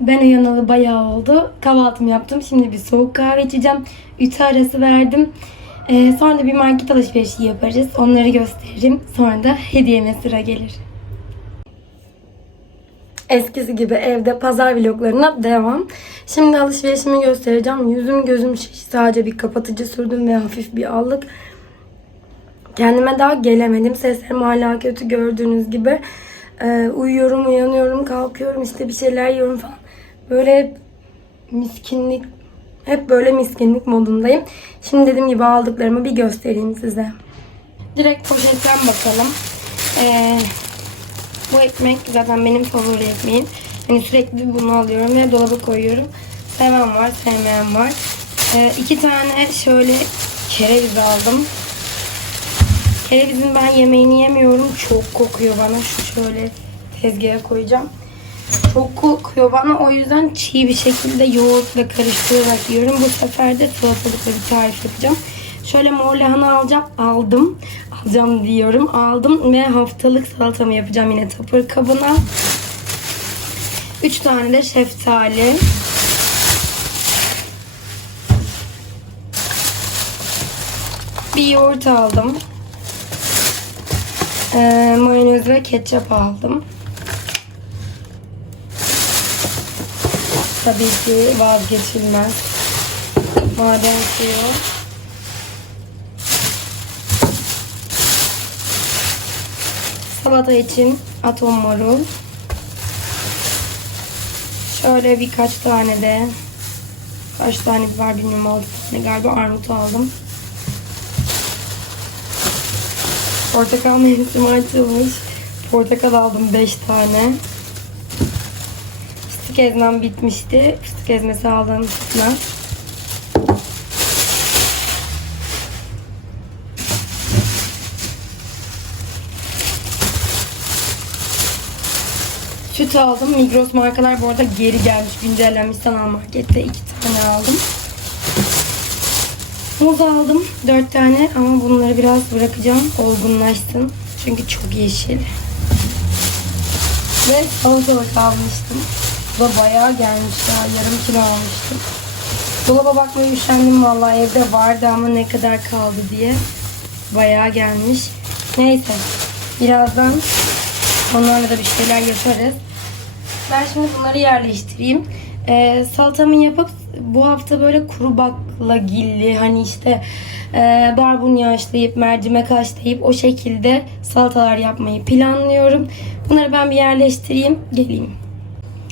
Ben uyanalı bayağı oldu. Kahvaltımı yaptım. Şimdi bir soğuk kahve içeceğim. Ütü arası verdim. Ee, sonra da bir market alışverişi yaparız. Onları gösteririm. Sonra da hediyeme sıra gelir. Eskisi gibi evde pazar vloglarına devam. Şimdi alışverişimi göstereceğim. Yüzüm gözüm şiş. Sadece bir kapatıcı sürdüm ve hafif bir allık. Kendime daha gelemedim. Seslerim hala kötü gördüğünüz gibi. Ee, uyuyorum, uyanıyorum, kalkıyorum işte bir şeyler yiyorum falan. Böyle miskinlik, hep böyle miskinlik modundayım. Şimdi dediğim gibi aldıklarımı bir göstereyim size. Direkt poşetten bakalım. Ee, bu ekmek zaten benim favori ekmeğim. Hani sürekli bunu alıyorum ve dolaba koyuyorum. Seven var, sevmeyen var. Ee, iki tane şöyle kereviz aldım. Kerevizin ben yemeğini yemiyorum. Çok kokuyor bana. Şu şöyle tezgaha koyacağım. Çok kokuyor bana. O yüzden çiğ bir şekilde yoğurtla karıştırarak yiyorum. Bu sefer de salatalıkla bir tarif yapacağım. Şöyle mor lahana alacağım. Aldım. Alacağım diyorum. Aldım ve haftalık salatamı yapacağım yine tapır kabına. 3 tane de şeftali. Bir yoğurt aldım. Ee, mayonez ve ketçap aldım. Tabii ki vazgeçilmez. Maden suyu. Salata için atom marul. Şöyle birkaç tane de kaç tane var bilmiyorum altı tane galiba armut aldım. Portakal mevsimi açılmış. Portakal aldım 5 tane. Fıstık ezmem bitmişti. Fıstık ezmesi aldım bitmez. Süt aldım. Migros markalar bu arada geri gelmiş. Güncellenmiş sanal markette. iki tane aldım. Muz aldım. Dört tane ama bunları biraz bırakacağım. Olgunlaşsın. Çünkü çok yeşil. Ve salatalık almıştım. Bu bayağı gelmiş ya. Yarım kilo almıştım. Dolaba bakmaya üşendim vallahi evde vardı ama ne kadar kaldı diye. Bayağı gelmiş. Neyse. Birazdan onlarla da bir şeyler yaparız. Ben şimdi bunları yerleştireyim. Ee, salatamı yapıp bu hafta böyle kuru baklagilli hani işte e, barbunya haşlayıp mercimek haşlayıp o şekilde salatalar yapmayı planlıyorum. Bunları ben bir yerleştireyim geleyim.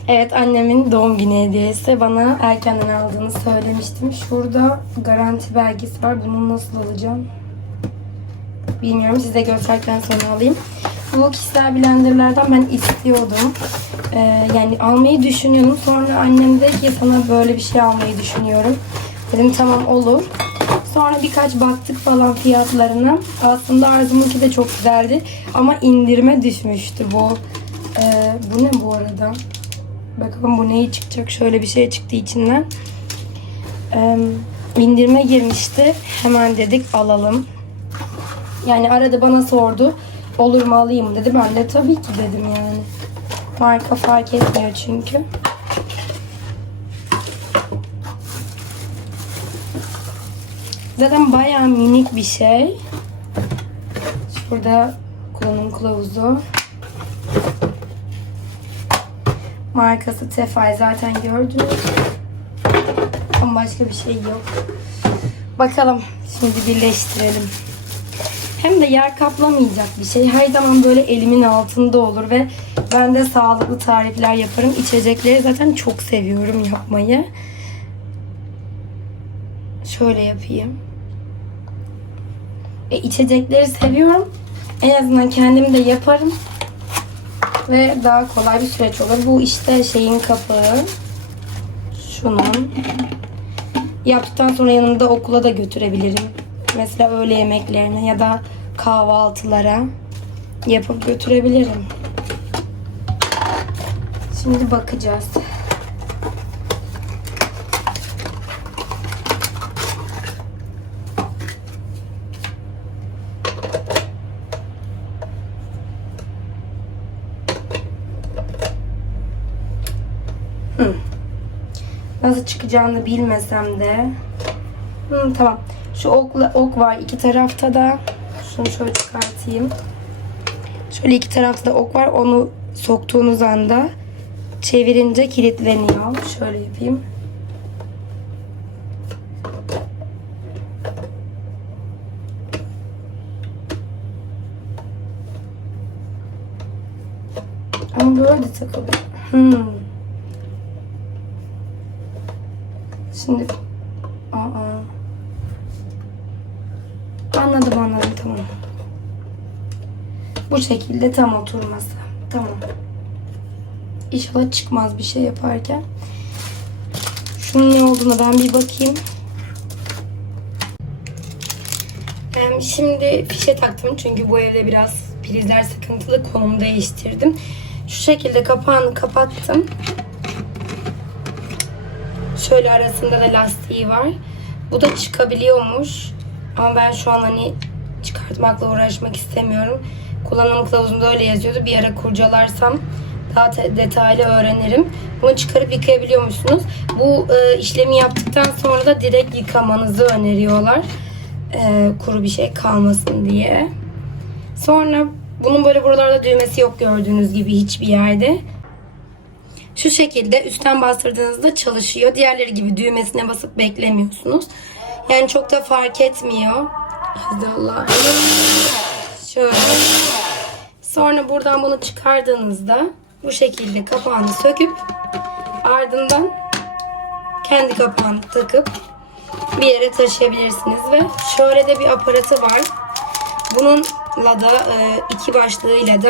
Evet annemin doğum günü hediyesi bana erkenden aldığını söylemiştim. Şurada garanti belgesi var. Bunu nasıl alacağım? Bilmiyorum. Size gösterdikten sonra alayım. Bu kişisel blenderlardan ben istiyordum. Ee, yani almayı düşünüyordum. Sonra annem dedi ki sana böyle bir şey almayı düşünüyorum. Dedim tamam olur. Sonra birkaç baktık falan fiyatlarına. Aslında Arzu'nunki de çok güzeldi. Ama indirime düşmüştü bu. Ee, bu ne bu arada? Bakalım bu neyi çıkacak. Şöyle bir şey çıktı içinden. Ee, indirime girmişti. Hemen dedik alalım. Yani arada bana sordu. Olur mu alayım dedi. Ben de tabii ki dedim yani. Marka fark etmiyor çünkü. Zaten bayağı minik bir şey. Şurada kullanım kılavuzu. Markası Tefal zaten gördünüz. Ama başka bir şey yok. Bakalım şimdi birleştirelim. Hem de yer kaplamayacak bir şey. Her zaman böyle elimin altında olur ve ben de sağlıklı tarifler yaparım. İçecekleri zaten çok seviyorum yapmayı. Şöyle yapayım. E, içecekleri seviyorum. En azından kendim de yaparım. Ve daha kolay bir süreç olur. Bu işte şeyin kapağı. Şunun. Yaptıktan sonra yanımda okula da götürebilirim. Mesela öğle yemeklerine ya da kahvaltılara yapıp götürebilirim. Şimdi bakacağız. Hı. Nasıl çıkacağını bilmesem de. Hı, tamam. Şu okla, ok var iki tarafta da. Şunu şöyle çıkartayım. Şöyle iki tarafta da ok var. Onu soktuğunuz anda çevirince kilitleniyor. Şöyle yapayım. Ama böyle takılıyor. Hmm. Şimdi aa. Anladım anladım tamam. Bu şekilde tam oturması. Tamam. İnşallah çıkmaz bir şey yaparken. Şunun ne olduğuna ben bir bakayım. Şimdi fişe taktım çünkü bu evde biraz prizler sıkıntılı konum değiştirdim. Şu şekilde kapağını kapattım. Şöyle arasında da lastiği var. Bu da çıkabiliyormuş. Ama ben şu an hani çıkartmakla uğraşmak istemiyorum. Kullanım kılavuzunda öyle yazıyordu. Bir ara kurcalarsam daha detaylı öğrenirim. Bunu çıkarıp yıkayabiliyormuşsunuz. Bu e, işlemi yaptıktan sonra da direkt yıkamanızı öneriyorlar. E, kuru bir şey kalmasın diye. Sonra bunun böyle buralarda düğmesi yok gördüğünüz gibi hiçbir yerde. Şu şekilde üstten bastırdığınızda çalışıyor. Diğerleri gibi düğmesine basıp beklemiyorsunuz. Yani çok da fark etmiyor. Allah. Şöyle. Sonra buradan bunu çıkardığınızda bu şekilde kapağını söküp ardından kendi kapağını takıp bir yere taşıyabilirsiniz ve şöyle de bir aparatı var. Bununla da e, iki başlığıyla da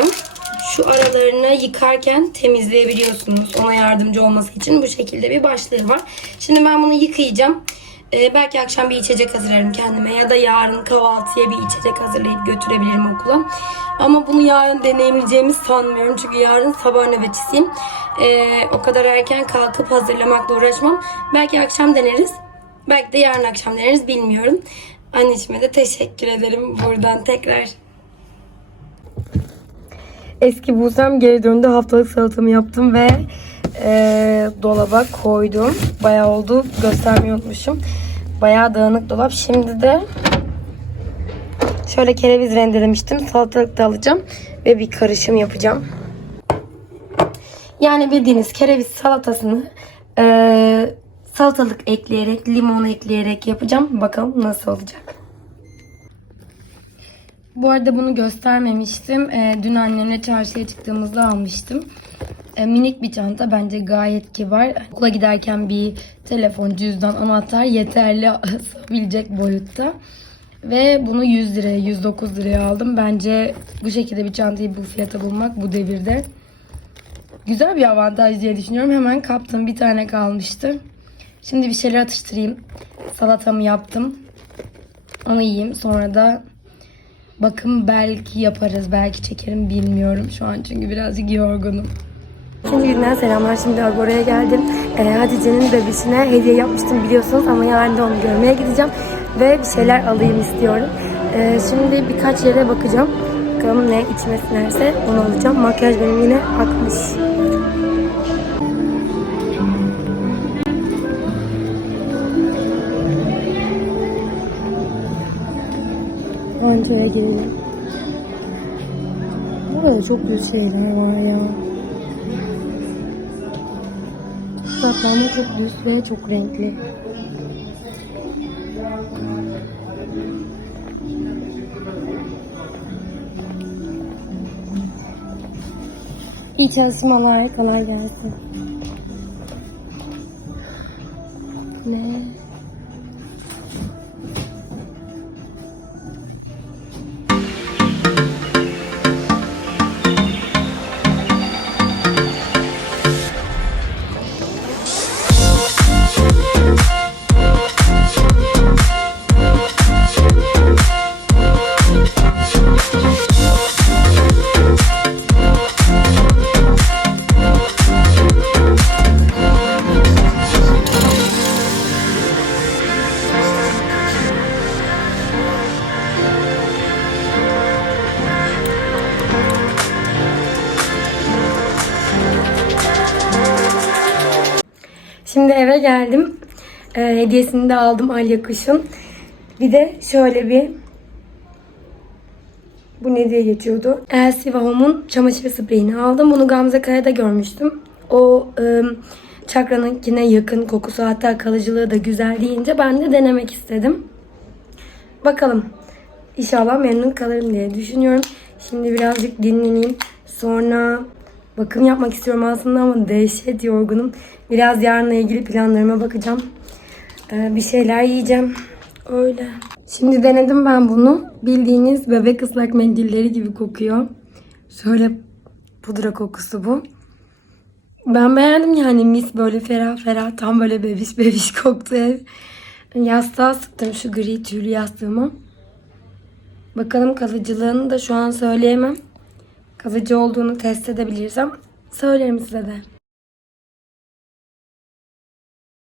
şu aralarını yıkarken temizleyebiliyorsunuz. Ona yardımcı olması için bu şekilde bir başlığı var. Şimdi ben bunu yıkayacağım. E, belki akşam bir içecek hazırlarım kendime ya da yarın kahvaltıya bir içecek hazırlayıp götürebilirim okula. Ama bunu yarın deneyimleyeceğimi sanmıyorum. Çünkü yarın sabah nöbetçisiyim. E, o kadar erken kalkıp hazırlamakla uğraşmam. Belki akşam deneriz. Belki de yarın akşam deneriz bilmiyorum. Anneciğime de teşekkür ederim buradan tekrar. Eski Buse'm geri döndü. Haftalık salatamı yaptım ve eee, dolaba koydum. Bayağı oldu. Göstermeyi unutmuşum. Bayağı dağınık dolap. Şimdi de şöyle kereviz rendelemiştim. Salatalık da alacağım ve bir karışım yapacağım. Yani bildiğiniz kereviz salatasını eee, salatalık ekleyerek, limon ekleyerek yapacağım. Bakalım nasıl olacak. Bu arada bunu göstermemiştim. Ee, dün annemle çarşıya çıktığımızda almıştım. Ee, minik bir çanta bence gayet kibar. Okula giderken bir telefon, cüzdan, anahtar yeterli sığabilecek boyutta. Ve bunu 100 liraya, 109 liraya aldım. Bence bu şekilde bir çantayı bu fiyata bulmak bu devirde güzel bir avantaj diye düşünüyorum. Hemen kaptım. Bir tane kalmıştı. Şimdi bir şeyler atıştırayım. Salatamı yaptım. Onu yiyeyim. Sonra da bakım belki yaparız. Belki çekerim bilmiyorum şu an çünkü birazcık yorgunum. Şimdi günden selamlar. Şimdi Agora'ya geldim. Ee, Hatice'nin bebişine hediye yapmıştım biliyorsunuz ama yarın da onu görmeye gideceğim. Ve bir şeyler alayım istiyorum. Ee, şimdi birkaç yere bakacağım. Bakalım ne içime sinerse onu alacağım. Makyaj benim yine akmış. Anca girelim. Burada çok güzel şeyler var ya. Ama çok düz ve çok renkli. İyi çalışmalar, kolay gelsin. Şimdi eve geldim. Ee, hediyesini de aldım Alya Kuş'un. Bir de şöyle bir bu ne diye geçiyordu? Elsiva Home'un çamaşır spreyini aldım. Bunu Gamze Kaya'da görmüştüm. O ıı, çakranınkine yakın kokusu hatta kalıcılığı da güzel deyince ben de denemek istedim. Bakalım. İnşallah memnun kalırım diye düşünüyorum. Şimdi birazcık dinleneyim. Sonra bakım yapmak istiyorum aslında ama dehşet yorgunum. Biraz yarınla ilgili planlarıma bakacağım. Ee, bir şeyler yiyeceğim. Öyle. Şimdi denedim ben bunu. Bildiğiniz bebek ıslak mendilleri gibi kokuyor. Şöyle pudra kokusu bu. Ben beğendim yani mis böyle ferah ferah tam böyle bebiş bebiş koktu ev. Yastığa sıktım şu gri tüylü yastığımı. Bakalım kalıcılığını da şu an söyleyemem. Kalıcı olduğunu test edebilirsem söylerim size de.